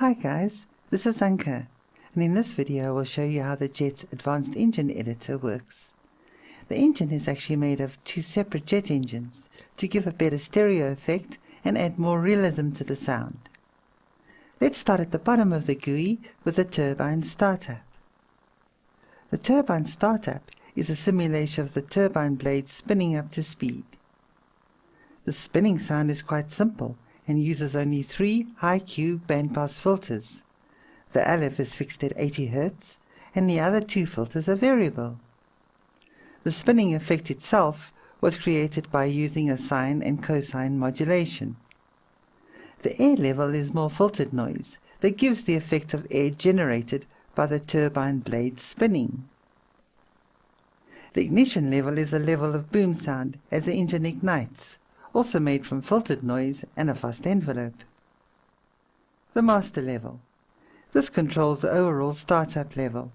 Hi guys, this is Ankha, and in this video I will show you how the jet's advanced engine editor works. The engine is actually made of two separate jet engines to give a better stereo effect and add more realism to the sound. Let's start at the bottom of the GUI with the turbine startup. The turbine startup is a simulation of the turbine blades spinning up to speed. The spinning sound is quite simple and uses only 3 high-Q bandpass filters. The Aleph is fixed at 80 Hz and the other 2 filters are variable. The spinning effect itself was created by using a sine and cosine modulation. The air level is more filtered noise that gives the effect of air generated by the turbine blades spinning. The ignition level is a level of boom sound as the engine ignites, also made from filtered noise and a fast envelope. The master level. This controls the overall startup level.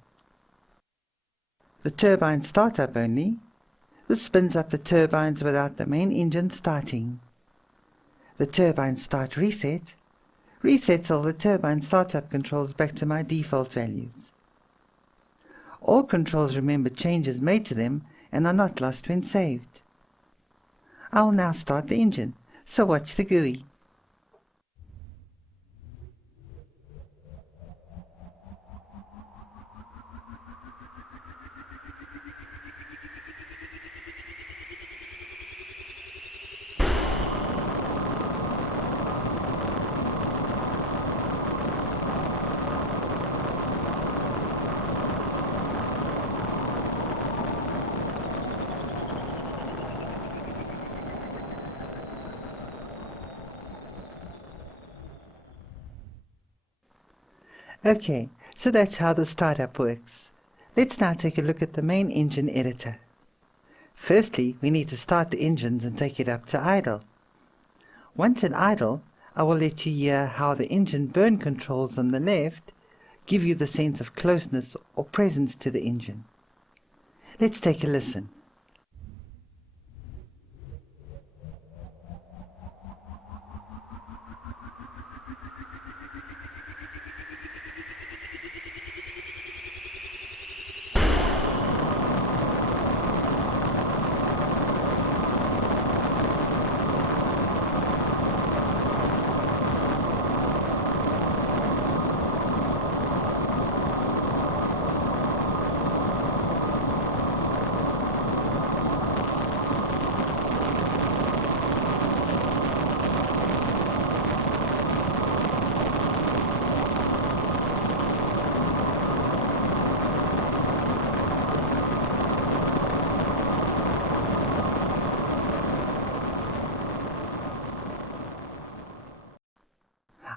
The turbine startup only. This spins up the turbines without the main engine starting. The turbine start reset resets all the turbine startup controls back to my default values. All controls remember changes made to them and are not lost when saved. I will now start the engine, so watch the GUI. Okay, so that's how the startup works. Let's now take a look at the main engine editor. Firstly, we need to start the engines and take it up to idle. Once at idle, I will let you hear how the engine burn controls on the left give you the sense of closeness or presence to the engine. Let's take a listen.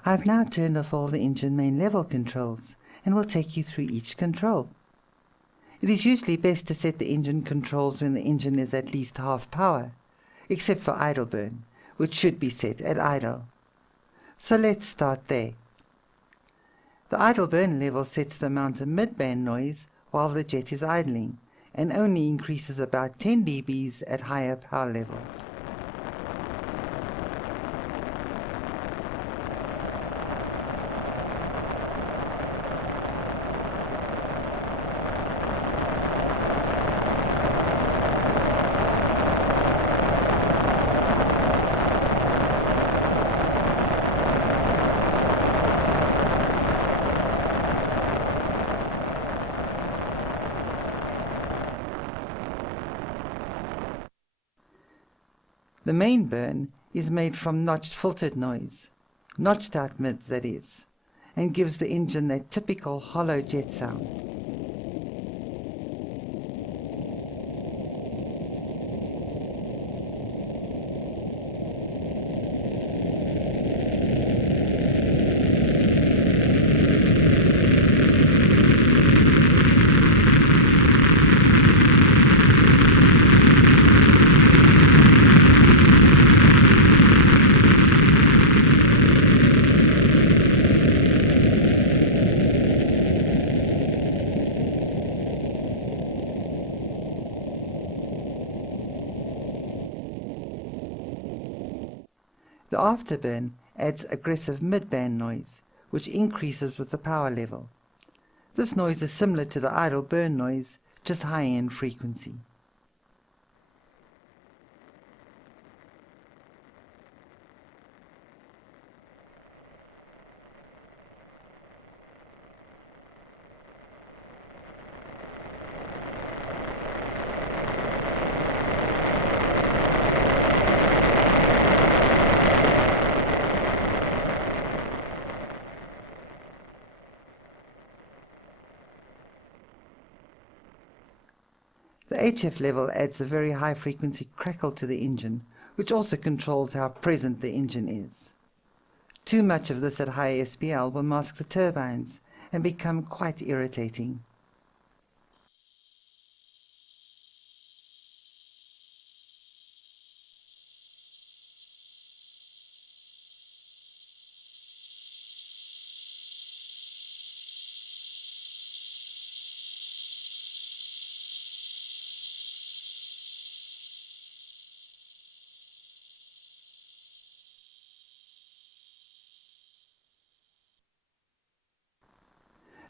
I've now turned off all the engine main level controls and will take you through each control. It is usually best to set the engine controls when the engine is at least half power, except for idle burn, which should be set at idle. So let's start there. The idle burn level sets the amount of mid-band noise while the jet is idling, and only increases about 10 dBs at higher power levels. The main burn is made from notched filtered noise, notched out mids that is, and gives the engine that typical hollow jet sound. The afterburn adds aggressive mid-band noise, which increases with the power level. This noise is similar to the idle burn noise, just higher in frequency. The HF level adds a very high frequency crackle to the engine, which also controls how present the engine is. Too much of this at high SPL will mask the turbines and become quite irritating.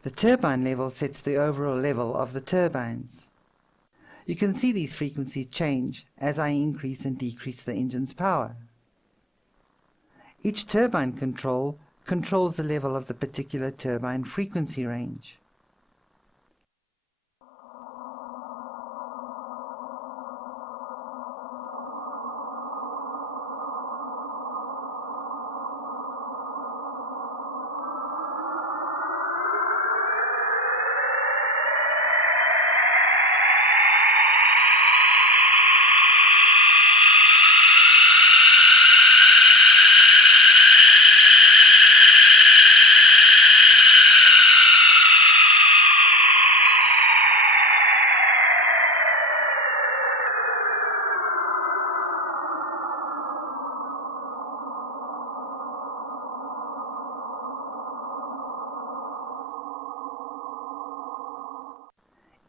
The turbine level sets the overall level of the turbines. You can see these frequencies change as I increase and decrease the engine's power. Each turbine controls the level of the particular turbine frequency range.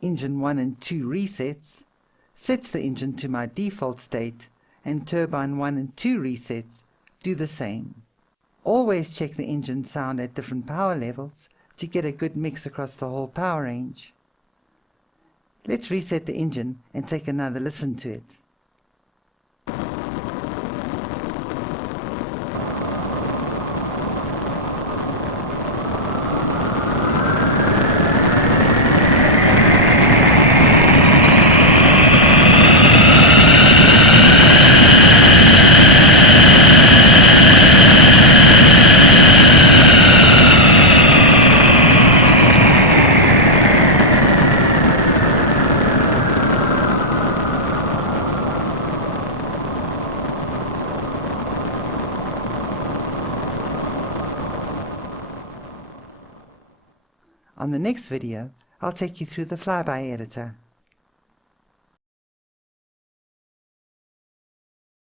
Engine 1 and 2 resets sets the engine to my default state, and turbine 1 and 2 resets do the same. Always check the engine sound at different power levels to get a good mix across the whole power range. Let's reset the engine and take another listen to it. On the next video, I'll take you through the flyby editor.